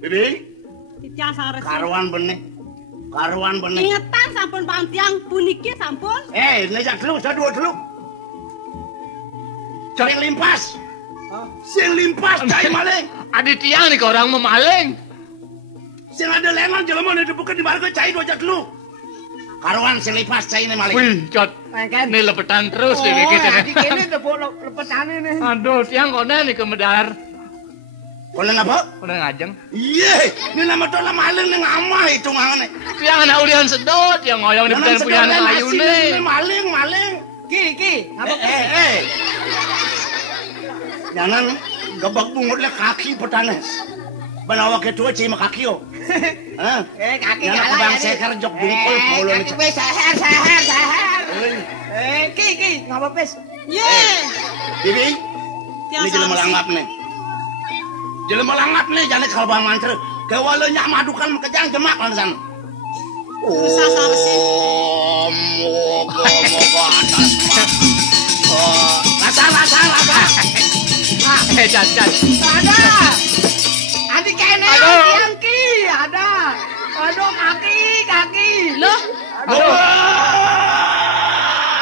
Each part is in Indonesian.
Bibi. Titiang sang resi. Karuan benih. Ingetan sampun Pak Tiang puniki sampun. Nejak dulu, saya dua dulu. Sing limpas. Sing limpas cai maling. Adi tiang nih orang memaling. Sing ada lengan jelema nih dibuka di marga cai dua dulu. Karuan sing limpas cai ini maling. Wih, Cot. Ini lepetan terus deh gitu. Di kene lepetane nih. Aduh, tiang kona nih ke medar. Kone ngapa? Kona ngajeng. Iya, ini nama dola maling nih ngamah itu ngane. Tiang anak ulian sedot, yang ngoyong di petan punya kayu nih. Maling. Ki, ngapa? Jangan gebak bungutnya kaki petane. Banawa ketua cai kaki yo. Kaki Jangan kalah. bang seker jok bungkul polo nih. Kaki wis seher. Ki, ngapa pes? Ye. Bibi, Tiang ini sang jelema resi. langap nih. Jelema langap nih, jangan kalbang mancer. Kewalanya madukan kejang jemak lansan. Rusa sang resi. Moga atas mah. Rasa. Cat. Ada. Adi kene tiang Ki, ada. Aduh kaki. Loh,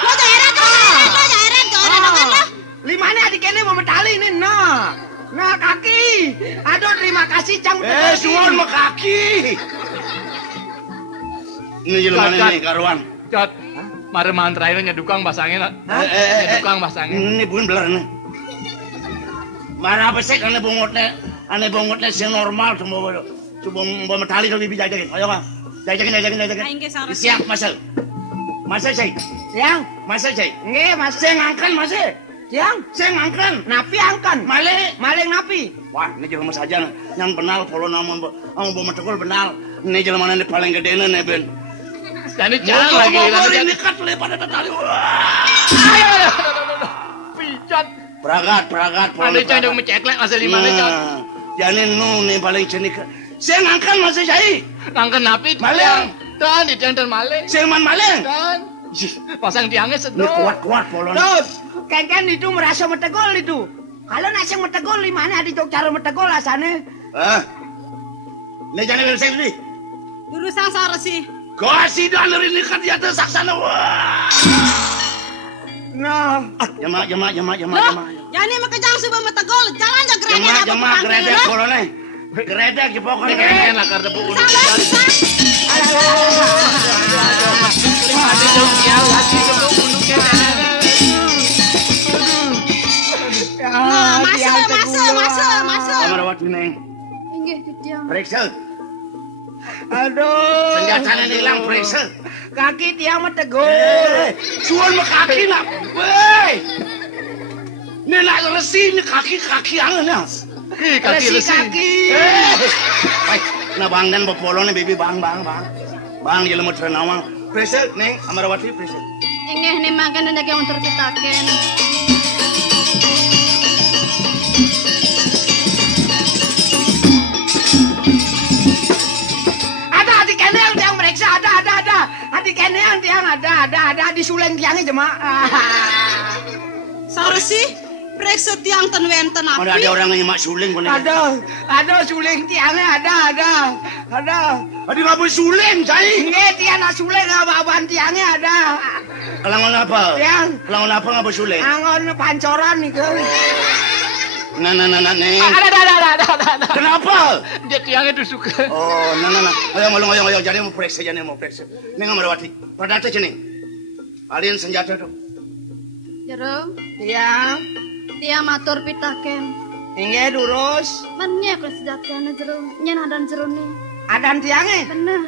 lo jairan kan. Limane adi kene mau medali nih, nah kaki. Aduh terima kasih Cang. Suwon mah kaki. Ini jelema nih karuan. Cot. Mare mantra ini nyedukang basangin. Nyedukang basangin. Ini bukan beler nih. Mana apa sih ane bongotnya sing normal coba metali kalau bibi jajakin. Ayo Kang. Jajakin. Aing sang resi. Siap masal. Masal cai. Tiang, Masal cai. nggih Mas. Saya ngangkan masih. Tiang, Saya ngangkan. napi angkan. Maling napi. Wah, ini jelema saja yang benal polo nama bawa metekul benal. Ini jelema ini paling gede nih Ben. Jadi jangan lagi. Ini kat pada tali. Picat. Pragat. Ada cendong menceklek asal lima Cot. Jadi nih paling cenik. Saya ngangkan masih cai. Nangken napi. Maling. Dan di tiang dan maling. Saya man maling. Dan pasang tiangnya Ini sedot. kuat polo. Terus, kan itu merasa metegol itu. Kalau nasi metegol di mana di cara metegol asane? Ini jangan saya ini. Urusan sang resi. Kasih dan dari dekat di atas saksana. Wah. Nah, Jama. Loh, yani makejang subuh metegol. Jalan aja geredek. Jama geredek polo nih. Geredek di pokoknya. Keren lah karena bu udah. Ada jauh tiang lagi ke bu unduknya. Masuk. Kamar awak ini. Inggih Titiang. Periksa. aduh. Senjatanya hilang periksa. Kaki tiang metegol. Suan mah kaki nak. Woi. Ini nak resi ini kaki angan. Kaki resi. Baik, nah bang dan bopolone bibi bang. Bang dia lemot renawang. Periksa neng Amarawati periksa. Inggih nih makan dan jaga untuk pitaken. Tiang meriksa ada. Hati kene yang tiang ada di suleng tiangnya jemaah. Saresi periksa tiang ten wenten api. Mana ada orang yang nyemak suling pun. Ada suling tiangnya ada. Aduh nggak boleh suling, cai. Nggih tiang suling abang tiangnya ada. Kelangon apa? Tiang. Kelangon apa nggak boleh suling? Angon pancoran nih ke. Nah, neng. Ada. Kenapa? Dia tiangnya tusuk. Oh, nah. Ayo, jadi mau periksa. Neng Amarawati, pada atas sini. Kalian senjata tuh. Jero, Tiang matur pitaken. inggih durus. Menye kesejatian jero, nyen adan jero nih. Adan tiangnya. Bener.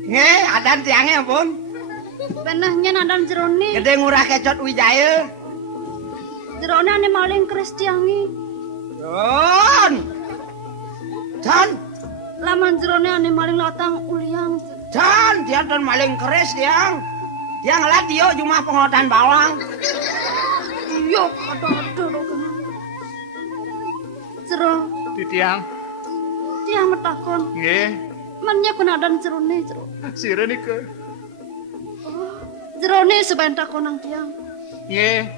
Nggih, adan tiangnya pun. Bener nyen adan jero nih. Gede ngurah kecot Wijaya. Jero nih ane maling keris tiangi. Don. Laman jero nih ane maling latang uliang. Dia dan maling keris tiang. Dia ngeliat dia cuma pengotan bawang. Yo, ada kena. Jero, Di tiang. tiang metakon. Nggih. Menye kena adan jero nih jero. Sire nih ke. Jero nih sebentar konang tiang. Nggih.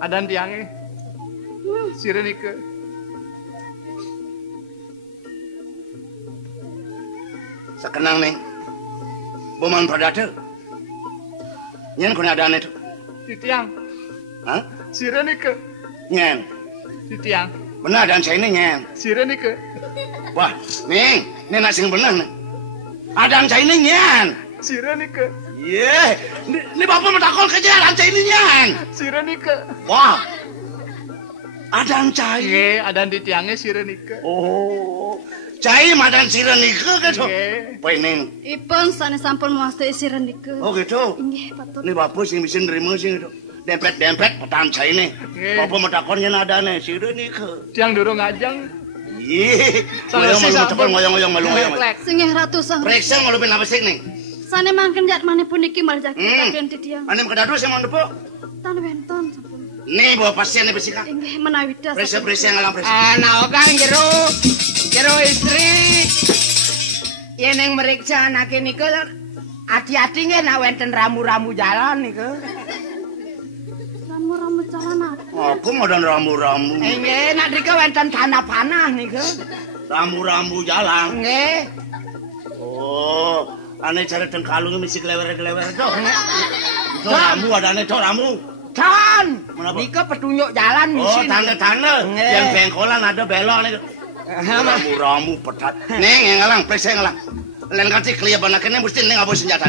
Adan tiangnya. Sire nih ke. Sakenang ning. Boman pradata. Nyen kuna adane tu. Titiang. Hah? Sira nika. Nyen. Titiang. Benar dan saya ini nyen. Sira nika. Wah, ning nak sing bener nih. Adang saya ini nyen. Sira nika. Ye, ni bapak mentakol kerja adang saya ini nyen. Sira nika. Wah. Adang saya. Nggih, adan titiange sira nika. Oh. Cai madan sira nika gitu. Poin ning. Ipun sanes sampun muastai sira nika. Oh gitu. Inggih, patut. Ini bapak sing bisa nerima sing itu. Dempet-dempet petan cai ini. Bapak mentakol nyen adane sira nika. Tiang durung ngajang. Iya. Ngoyong-ngoyong malu-ngoyong. Singgih ratu sang. Periksa ngelupin apa sih nih? Sane mangken jat manipun iki malah jaki kagen titiang. Ane kedadu saya mau nepuk. Tan wenton sampun. Nih bawa pasien nih besikan. Inggih menawi das. Periksa ngalang periksa. Ana kang jero istri. Yen yang meriksa anake niku hati-hati nggih nek wonten ramu-ramu jalan niku. Ramu-ramu jalan apa? Aku modern ramu-ramu. Nggih, nek niku wonten tanah panah niku. Ramu-ramu jalan. Nggih. Oh, ane cara teng kalung mesti kelewer-kelewer to. Itu ramu adane to ramu. Tan. Menapa? Niku petunjuk jalan Oh, mesti. tanda-tanda. Yang bengkolan ada belok nih. Ramu-ramu petat. Ning ngalang periksa ngalang. Lain kali keliya banakene mesti ning apa senjata.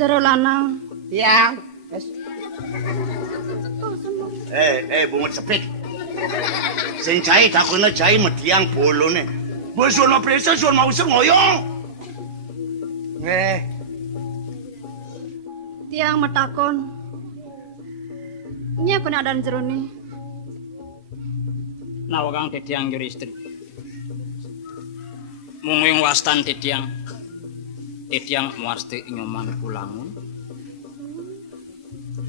Jero lanang. Ya. Bungut sepit. Sing cai takuna cai metiang bolone. Bos ono presa son mau ngoyong. Nggih. Tiang metakon. Nya kuna adan jero ni. Nawakang titiang juri istri. Mungwing wastan titiang. Titiang muasti nyoman ulangun.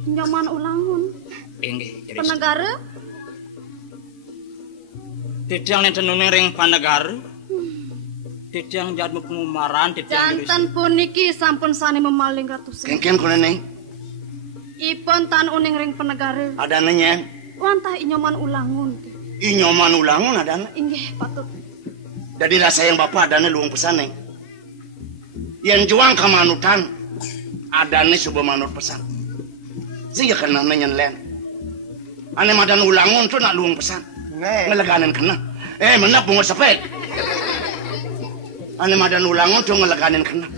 Nyoman ulangun. Inggih juri istri. Penegara? Titiang nenten nuning ring panegara. Titiang jadmu pengumaran titiang juri istri. Jantan puniki sampun sane memaling ratusan. Kengken kuna ning. Ipun tan uning ring penegara. Adane nyen. Wantah inyoman ulangun. Inyoman ulangun adane. Inggih patut. Jadi rasa yang bapak adane luang pesan ning. Yang juang kamanutan adane coba manut pesan. Sehingga kena nyen len. Ane madan ulangun tu nak luang pesan. Ngelaganin kena. Menap bungut sepet. Ane madan ulangun tu ngelaganin kena.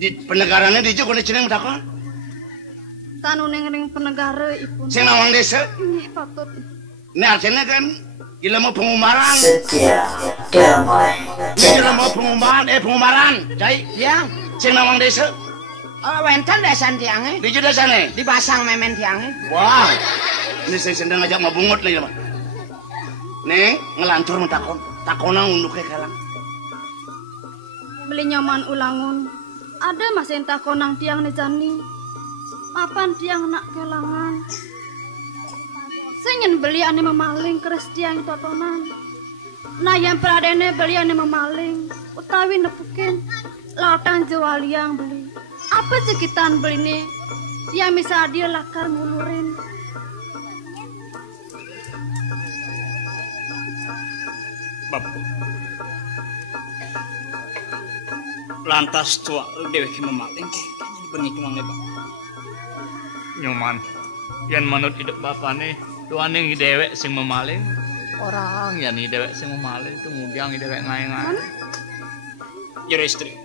Di penegarannya di joko ni ceneng takon. Tan uning ring penegara ipun. Sing nawang desa. Inggih patut. Ini artinya kan gila mau pengumaran. Setia damai. Gila mau pengumaran. Cai, Ya. sing nawang desa. Wonten desan tiange. Di jeda sana. Dipasang memen tiange. Wah, ini saya sedang ngajak mabungut lagi mah. Nih ngelantur mentakon, takonang unduknya kalang. Beli nyoman ulangun. Ada masih takonang tiang ni jani. Papan tiang nak kelangan. Singin beli ane memaling keres tiang totonan. Nah yang pradene beli ane memaling. Utawi nepukin lautan jawaliang beli. Apa sekitan beli ni? Yang bisa dia lakar ngulurin. Bapak. Lantas tua dewe ki memaling kayaknya bengi cuma nih, Pak. Nyoman. Yan manut hidup bapane, tuaning dewek sing memaling. Orang yan dewek sing memaling kemudian dewek ngai-ngai. Juru istri.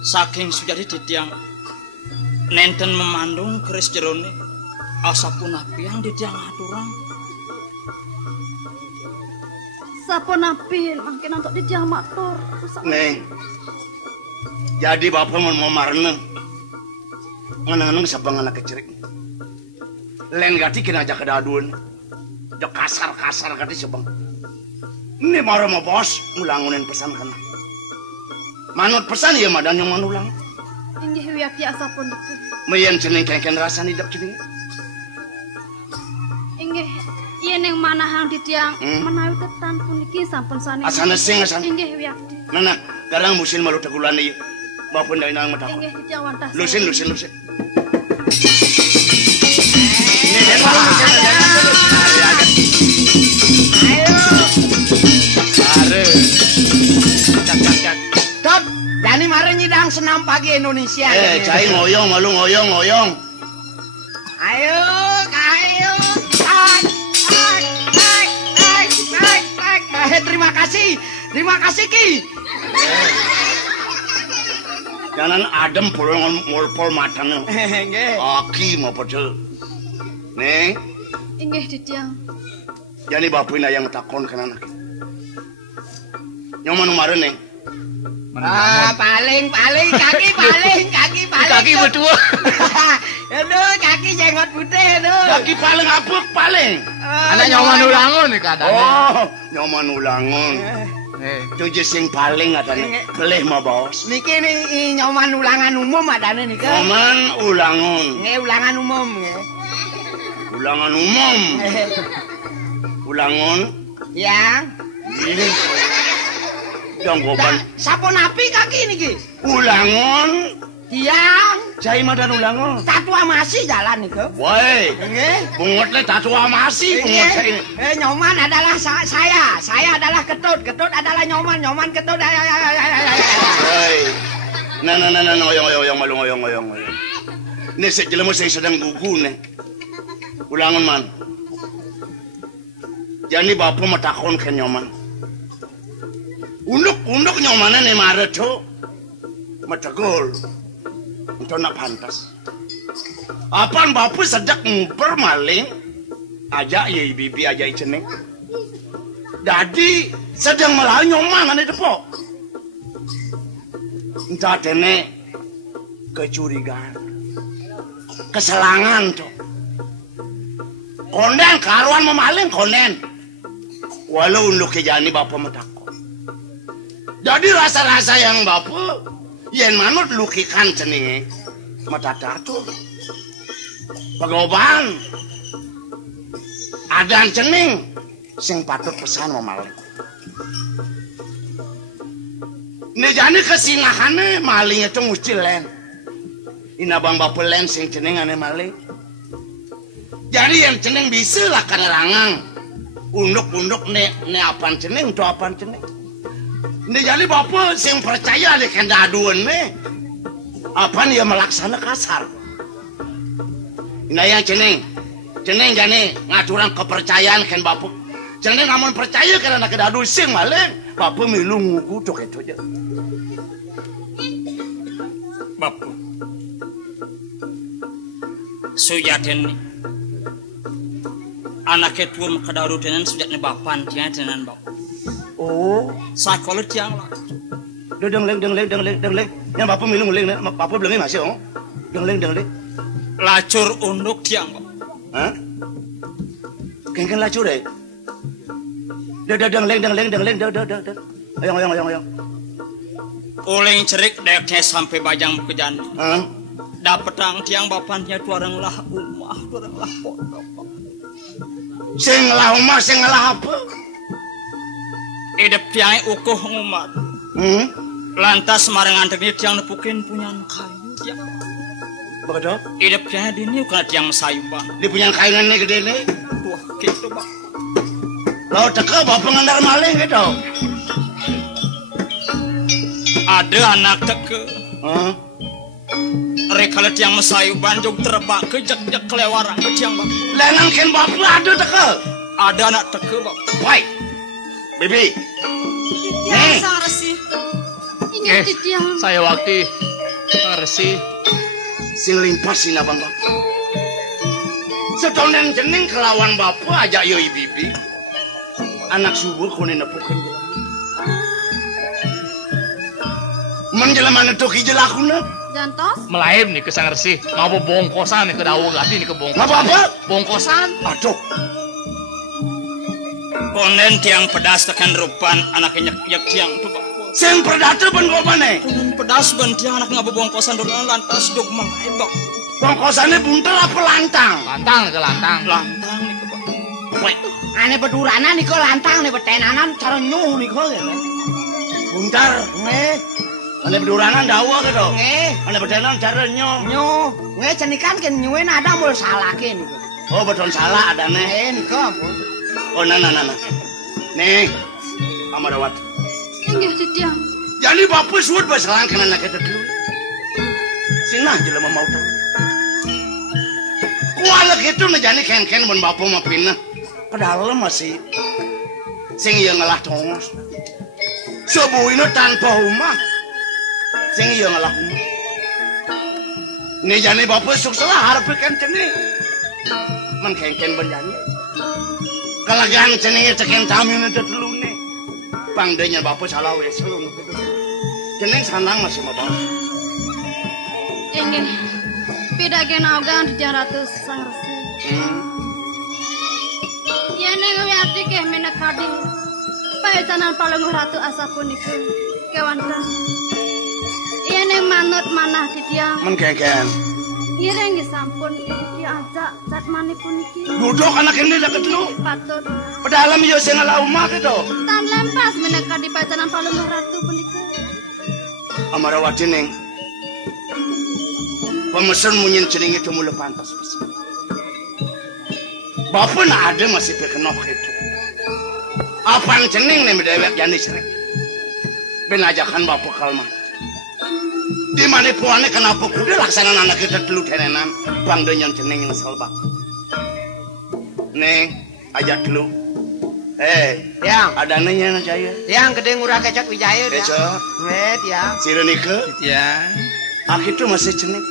Saking sujadi titiang nenten memandung keris jerone asapun apiang titiang aturang. Sapon apil makin untuk di tiang motor. Nih, jadi bapak mau marne. Ngeneng siapa anak kecil. Len gati kena ajak kedadun. Jok kasar gati siapa. Ini marah mau bos ngulangunin pesan kena. Manut pesan ya madan yang manulang. Inggih wiyaki asapun itu. Mayan ceneng kengken rasa hidup ceneng. Inggih yen yang manahang di tiang menawi tetan puniki sampun sane. Asana sing asan. Inggih wiyaki. Nana, garang musim malu tegulan ieu. Bapun dari nang mata. Inggih di tiang wantas. Lusin. 6 pagi Indonesia. Cai ngoyong, malu ngoyong. Ayo. Terima kasih Ki. Jangan adem pulung ngulpol matane. Nggih. Aki mau pecel. Nih, Inggih Didiang. jadi bapuin yang takon kan anak. Yang mana kemarin nih? Paling kaki paling. Kaki berdua. Aduh, kaki jenggot putih aduh. Kaki paling apa paling? Anak nyoman ulangun nih kadang. Oh, nyoman ulangun. Tujuh sing paling adane. Belih mah bos. Niki nih nyoman ulangan umum adane nika. Nyoman ulangun. Nggih ulangan umum nggih. Ulangan umum. Ulangun. Ya. Ini. Dong goban. Sampun api kaki niki. Ulangun. Tiang. Jai madan ulangun. Tatua masih jalan niku. Woi. Nggih. Bungut le tatua masih bungut saya ini. Nyoman adalah saya. Saya adalah Ketut. Ketut adalah nyoman. Nyoman Ketut. Woi. Nah, ngoyong malu. Ini sejelema saya sedang gugu nih. Ulangan man. Jadi bapak matakon ke nyoman. Unduk nyomanan nih maret tuh. Matagol. Untuk nak pantas. Apaan bapak sedang ngumpul maling. Ajak ya bibi ajak ceneng. Jadi sedang malah nyoman ane depo. Entah tene kecurigaan. Keselangan tuh. Konden karuan memaling konden. Walau unduk kejani bapak matakon. Jadi rasa-rasa yang bapak yen manut lukikan cenenge mata datu pegoban adan cening sing patut pesan memaling ini jani kesinahane maling itu mesti len inabang bapak len sing cening ane maling jadi yang cening bisa lah kanerangang unduk ne apaan cening to apaan cening ini jadi bapak yang percaya di kendaduan nih. Apa nih melaksana kasar. Ini yang ceneng jane ngaturan kepercayaan kan bapak. Ceneng ngamun percaya karena kedaduan sing maleng. Bapak milu ngugu cok itu aja. Bapak. Sujaten anak ketua kedaduan tenan sujatnya bapan tiang tenan bapak. Oh, sakolet yang lah. Deng leng. Yang bapak milu nguling, bapak belum masih oh. Deng leng. Lacur unduk tiang. Hah? Kengken lacur deh. Deng leng. Ayo. Uling cerik deknya sampai bajang kejan. Hah? Dapat tiang bapannya tuarang lah umah, tuarang lah pondok. Sing lah umah, sing lah apa? Idep tiang ukuh ngumat. Lantas marengan tegni tiang nepukin punyan kayu tiang. Begitu? Idep tiang dini kena tiang sayuban. Di punyan kayu ini gede nih. Wah, gitu bang. Lalu teka bapak ngendar maling gitu. Ada anak teke. Rekala tiang sayuban jog terbak ke jak kelewarang ke tiang bang. Lenang ken bapak ada teka. Ada anak teke bang. Woi. Bibi. Biasa Resi. Ingat Didiang. Saya waktu Resi. Sing limpas sih abang bapak. Setoneng jening kelawan bapak aja yoi bibi. Anak subuh kone nepukan jelang. Menjelaman itu kijelakuna. Jantos. Melaim nih ke sang Resi. Ngapa bongkosan nih ke dawa gati nih ke bongkosan. Ngapa apa? Bongkosan. Aduh. Konen tiang pedas tekan rupan anaknya yak tiang tuh bang. Sing perdata ben kok mana? Konen pedas ben tiang anak ngapa bongkosan doang lantas dog mangai bang. Bongkosannya buntel apa lantang? Lantang ke lantang. Lantang nih ke bang. Woi. Ane beduranan niko lantang nih betenanan cara nyuh niko ya. Buntar. Nggih. Ane beduranan dawa gitu. Nggih. Ane bedenan cara Nyuh. Nggih cenikan kan nyuhin ada mul salahke niko. Oh betul salah ada nih. Niko ampun. Oh nah. Nih. Amarawat. Inggih Didiang. Jadi bapak suut basalan kena nak itu dulu. Sinah jelema mau tahu. Kuala gitu ngejani ken-ken mun bapak mah pindah. Padahal masih sing ieu ngalah tongos. Sebuina tanpa humah. Sing ieu ngalah humah. Ngejani bapak sukses lah harapkeun cenah. Man ken-ken berjani. Kalagan cenah ceken tamina teh telune. Pangdenya bapak salah we seulung kitu. Cenah sanang masih mah bapak. Inggih. Pidagen augan 700 sang resi. Yene ngwiati ke menak kadi. Paecanan palung ratu asa punika kewanten. Yene manut manah titiang. Men keken. Ireng sampun diajak cat mani puniki. Duduk anak ini deket lu. Patut. Pedalam yo sing ngalah umah gitu. Tan lempas menak kadi paecanan palung ratu punika. Amarawati neng. Pemesan munyin cening itu mula pantas pesan. Bapak nak ada masih berkenok itu. Apaan cening nih medewek jani sering. Benajakan bapak kalman. Di mana puannya kenapa kuda laksana anak kita dulu tenenan. Bang dengan cening yang selbak. Neng, ajak dulu. Tiang. Ada nanya nak saya. Tiang gede ngurah kecak wijaya. Kecak. Tiang. Si Renike. Ya. Aku itu masih cening.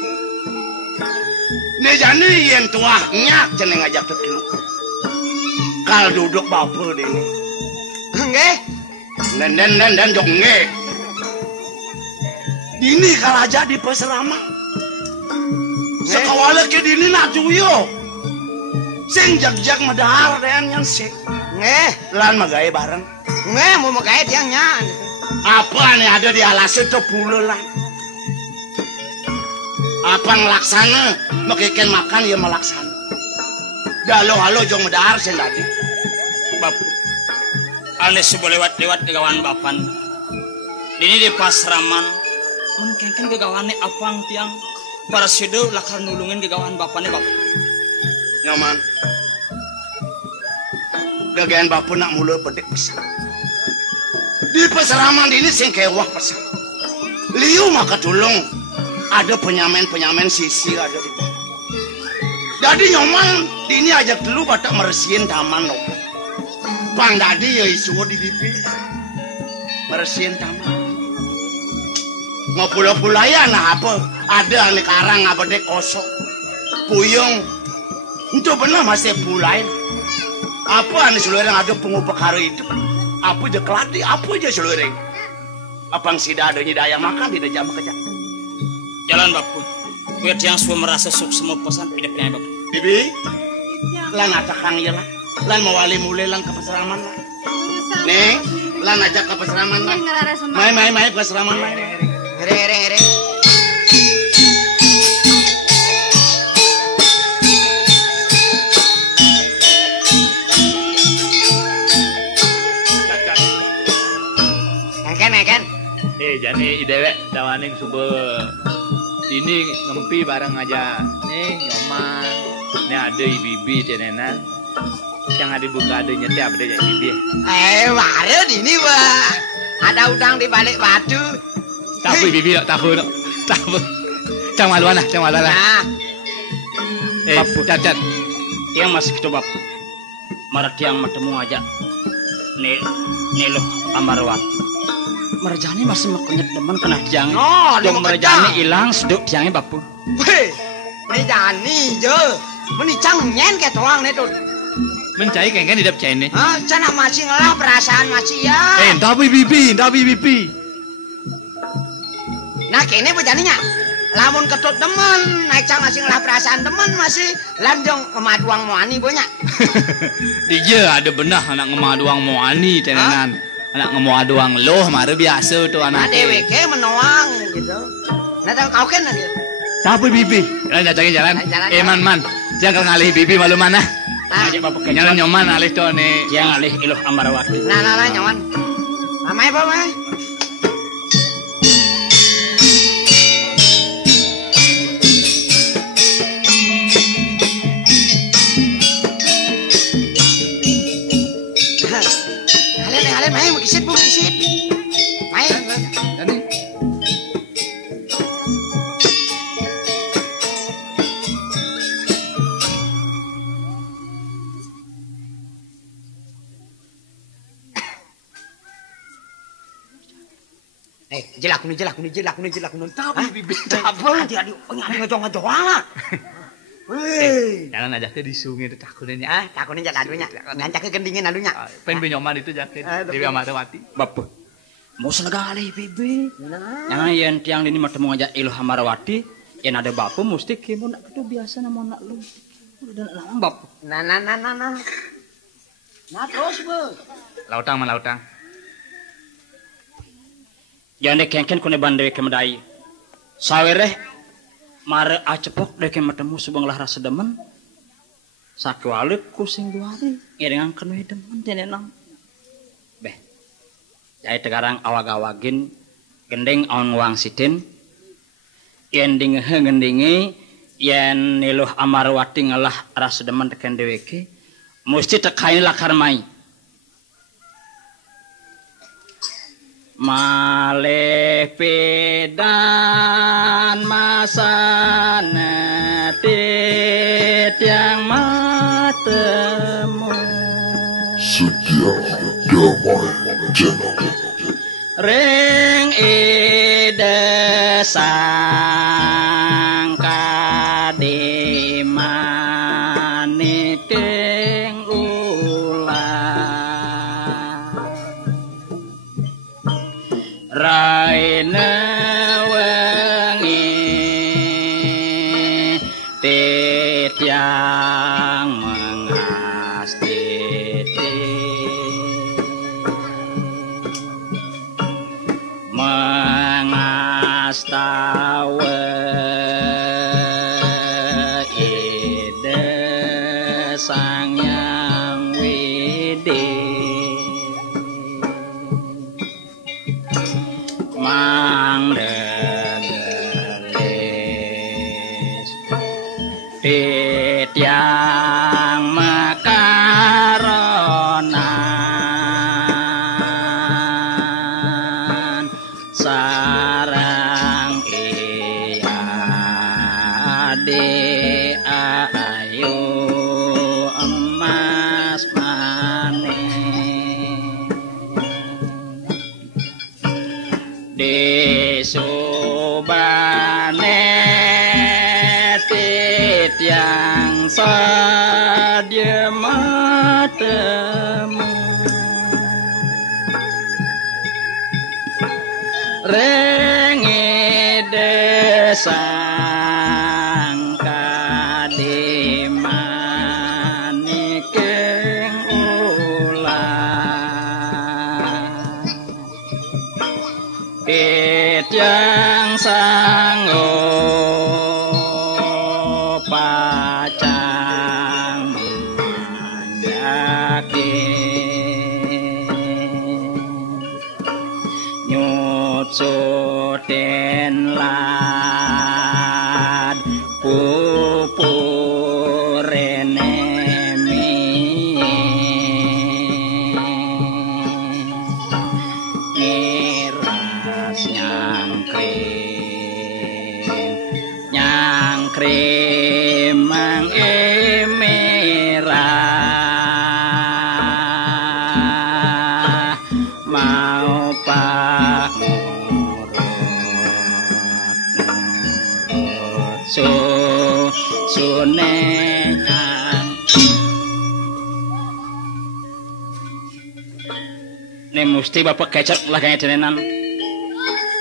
Nejani yang tua nyak ceneng ngajak dulu. Kal duduk bapak dini. Nggih. Dan jok nge. Dini kal aja di pesrama. Sekawala ke dini nak cuyo. Sing jak medahar dengan yang sik. Nggih. Lan magaye bareng. Nggih mau magaye tiang nyan. Apa nih ada di alas itu puluh lah. Apa ngelaksana makiken makan ya melaksana. Halo jong medahar sen tadi. Bapu. Ane subuh lewat kegawan bapan. Ini di pasraman. Mungkin kegawane apang tiang para sudo lakar nulungin kegawan bapane bapu. Nyaman. Gagayan bapu nak mula bedek pesan. Di pasraman ini sing kewah pesan. Liu maka tulung. Ada penyamen sisi ada di. Jadi nyoman ini ajak dulu batak meresihin taman loh. Bang dadi ya isu di pipi. Meresihin taman. Mau pula ya nah apa? Ada ane karang apa dek kosong. Puyung. Itu benar masih pulain. Apa ane seluruh ada pengupak hari itu? Apa aja keladi? Apa aja seluruh? Apang sida ada nyidaya makan tidak jam kerja. Jalan bapu. Biar yang semua merasa suk semua pesan tidak punya bapu. Bibi, lan ajak kang ya lah. Lan mawali mulai lan ke peseraman lah. Nih, lan ajak ke peseraman lah. Mai peseraman lah. Here. Kan. Jadi idewek dawaning subuh. Ini ngempi bareng aja. Nih nyoman. Nih ada bibi tenenan. Yang ada buka ada nyeti ada jadi bibi. Baru ini wah. Ada udang di balik batu. Tapi bibi tak tahu no. Tahu. Cang maluan lah. Nah. Cacat. Tiang masih gitu bapu. Marah tiang bertemu aja. Nih loh amarwat. Merjani masih makunyet demen kena tiang. No, dong merjani hilang seduk tiangnya bapu. Weh, merjani je. Menicang nyen ke toang nih tuh. Mencai kengken hidup cai ini. Hah, cana masih ngalah perasaan masih ya. Tapi bibi. Nah, kene berjaninya. Lamun ketut demen, naik cang masih ngalah perasaan demen masih lanjong ngemaduang moani banyak. Dia ada benah anak ngemaduang moani tenenan. Anak ngemaduang loh, mare biasa tuh anak. Ada WK menoang gitu. Nah, kau kan lagi. Tapi bibi, jalan. Man, jangan ngalih bibi malu mana. Aja bapu Jalan nyoman alih tuh nih. Yang alih iluh amarawati. Nah, nyaman. Namanya apa, Mai? Mai, makisit. Mai. Jelak nun. Tapi bibi apa? Aduh, ngejong-ngejong lah. Weh. Jangan aja ke di sungai itu takunin ya. Takunin jak adunya. Ngancak ke gendingin adunya. Pengen nyoman itu jaket. Dewi Amarwati. Bapak, mau senegali bibi. Yang yang tiang ini mata mau ngajak Ilu Amarwati, yang ada bapak mesti kimun itu biasa nama nak lu. Dan nama bapak. Nah. Nah terus bu. Lautang. Jangan dekengken kune bandewe kemedai. Sawereh mare acepok deke matemu subang lah rasa demen. Sakwale kusing duari. Ngiringan kenwe demen tenenang. Beh. Jai tegarang awag-awagin gendeng aun wang sidin. Yen dingehe gendingi yen Niluh Amarwati ngalah rasa demen teken dheweke mesti tekain lakar mai. Malepedan masana yang matemu Setia damai jenang ring ide sang kademane keng ulah raine wengi tetiang mengastiti mengastawe ide sang yang widi mang degelis titiang makaronan sarang ade ayu emas maning desobane titiang sadya matemu rengi desang kademane keng ulah yang sanggo pacang manyakin nyucuten lad pupurene ngiras nyangkrim mang emerah mau pak ngurut sunengan ini mesti bapak kecap lah kayaknya jenenan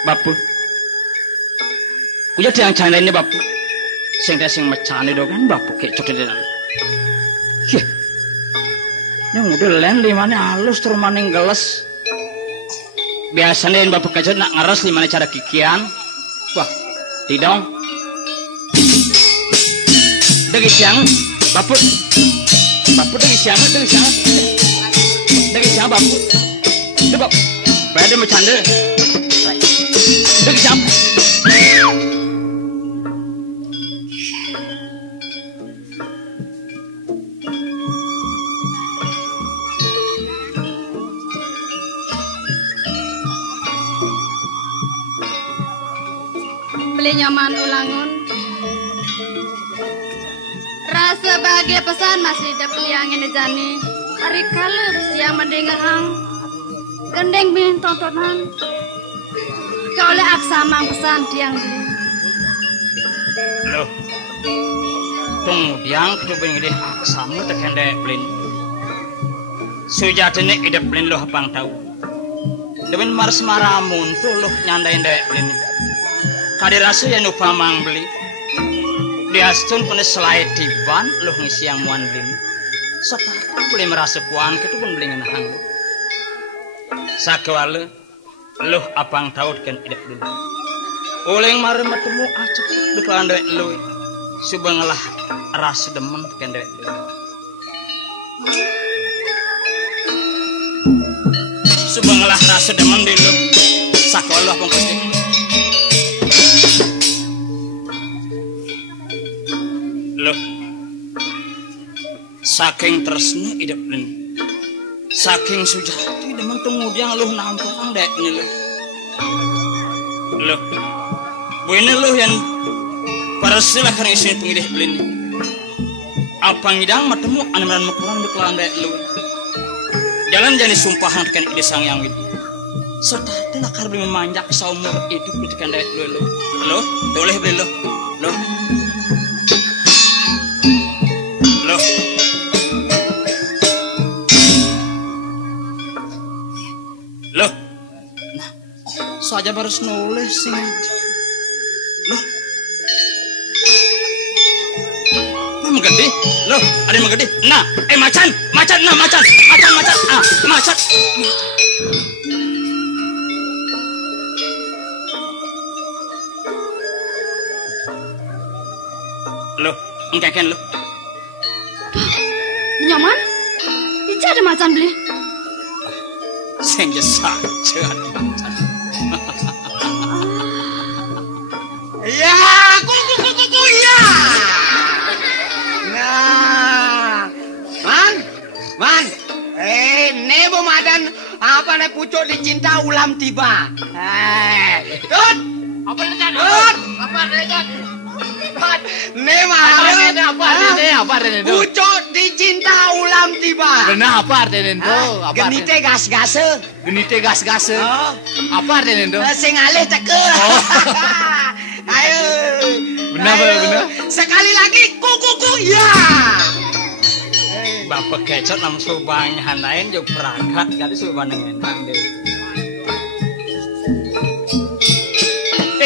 bapu kuya tiang candain ini bapu sing macane do kan bapu kecap jenenan yeh ini udah len limane halus terus maning geles biasanya ini bapu kecap nak ngeres limane cara kikian wah tidak degi siang bapu degi siang bapu coba pada bercanda degi siang beli nyaman ulangun rasa bahagia pesan masih dapat yang ini jani hari kalep yang mendengarang gendeng min tontonan jika oleh aksamang pesan diang beli. Loh. Tung diang kedubing gede aksamu tekende blin. Sujatine ide blin lo hapang tahu. Demen mars maramun tuh lo nyandain dek blin. Kadirasu yang upamang beli. Diastun pun selai tiban lo ngisi yang muan blin. Sepakat boleh merasa puan kedubing blin nahang. Sakwale lo apang tahu kan ide blin. Oleh mare matemu acak depan dek lo. Subangalah rasa demen kan dek lo. Subangalah rasa demen di lo. Sakolah pengkusti. Lo. Saking tresna idep len. Saking sujati demen kemudian lo nampang dek ni lo. Lo. Buene lo yang para sila karena isi pengidih belin. Apa ngidang matemu aneman mekuran di kelan dek lo. Jalan jani sumpahan kan ide sang yang itu. Serta nak karbi memanjak saumur itu ketika dek lo. Lo, boleh beli lo. Lo. Lo. Lo. Nah, saja baru nulis sih. Loh. Ini gede. Loh, ada yang gede. Nah, macan. Nah, macan. Ah, macan. Loh, engkeken lo. Nyaman? Ica ada macan beli. Sing saja ada macan. Ya, ku ya. Nah, man. Nebo madan apa nih pucuk dicinta ulam tiba. Tut. Apa nih Tut? Apa nih Tut? Apa nih? Pucuk dicinta ulam tiba. Benar apa artinya itu? Genite gas-gase. Apa artinya itu? Sing alih teke. Ayo. Benar. Sekali lagi kuku ya. Bapak kecot nam subang hanain jo perangkat kali subang ngenang deh.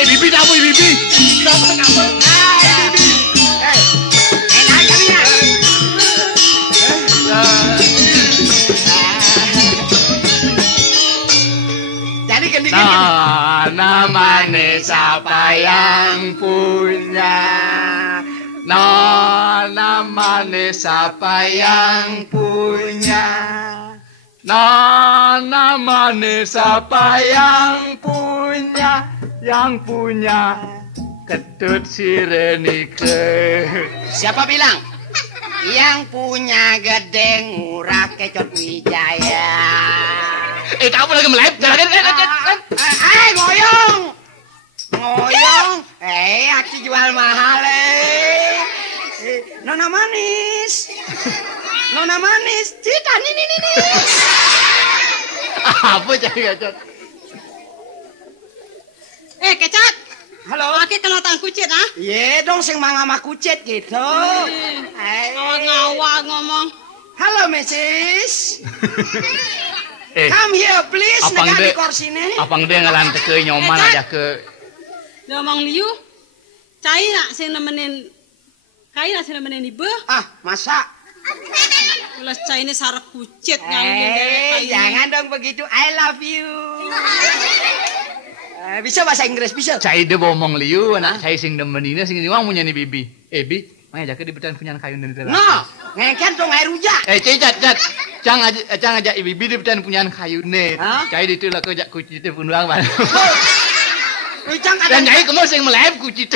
Bibi dah boy bibi. Kenapa? Bibi. Enak kali ya. Jadi ganti-ganti. Namanya siapa yang punya? Namanya siapa yang punya? Namanya siapa yang punya? Yang punya Ketut Sirenike. Siapa bilang? Yang punya gedeng murah Kecot Wijaya. Kamu lagi melive? Ngoyong. Aki jual mahal Nona manis. Cita ini. Apa cari Kecot? Kecot. Halo, aki kenal tang kucit ah? Iya dong sing mangama kucit gitu. Ngawa ngomong. Halo Mrs. Come here please, negah di kursi ini. Apang dia ngelantek ke nyoman aja ke. Ngomong liu. Cai nak sing nemenin ibu. Ah, masa? Ulas cai ini sarap kucit Jangan dong begitu. I love you. Bisa bahasa Inggris bisa. Cai dia ngomong liu, anak cai sing demenina sing diwang punya ni bibi. Bi, mana jaga di betan punya kayu dari dalam. No, ngeken dong air hujan. Cat. Cang aja bibi di betan punya kayu ne. Cai di tu lah kerja kucing itu pun doang ban. Dan cai kamu sing melihat kucing.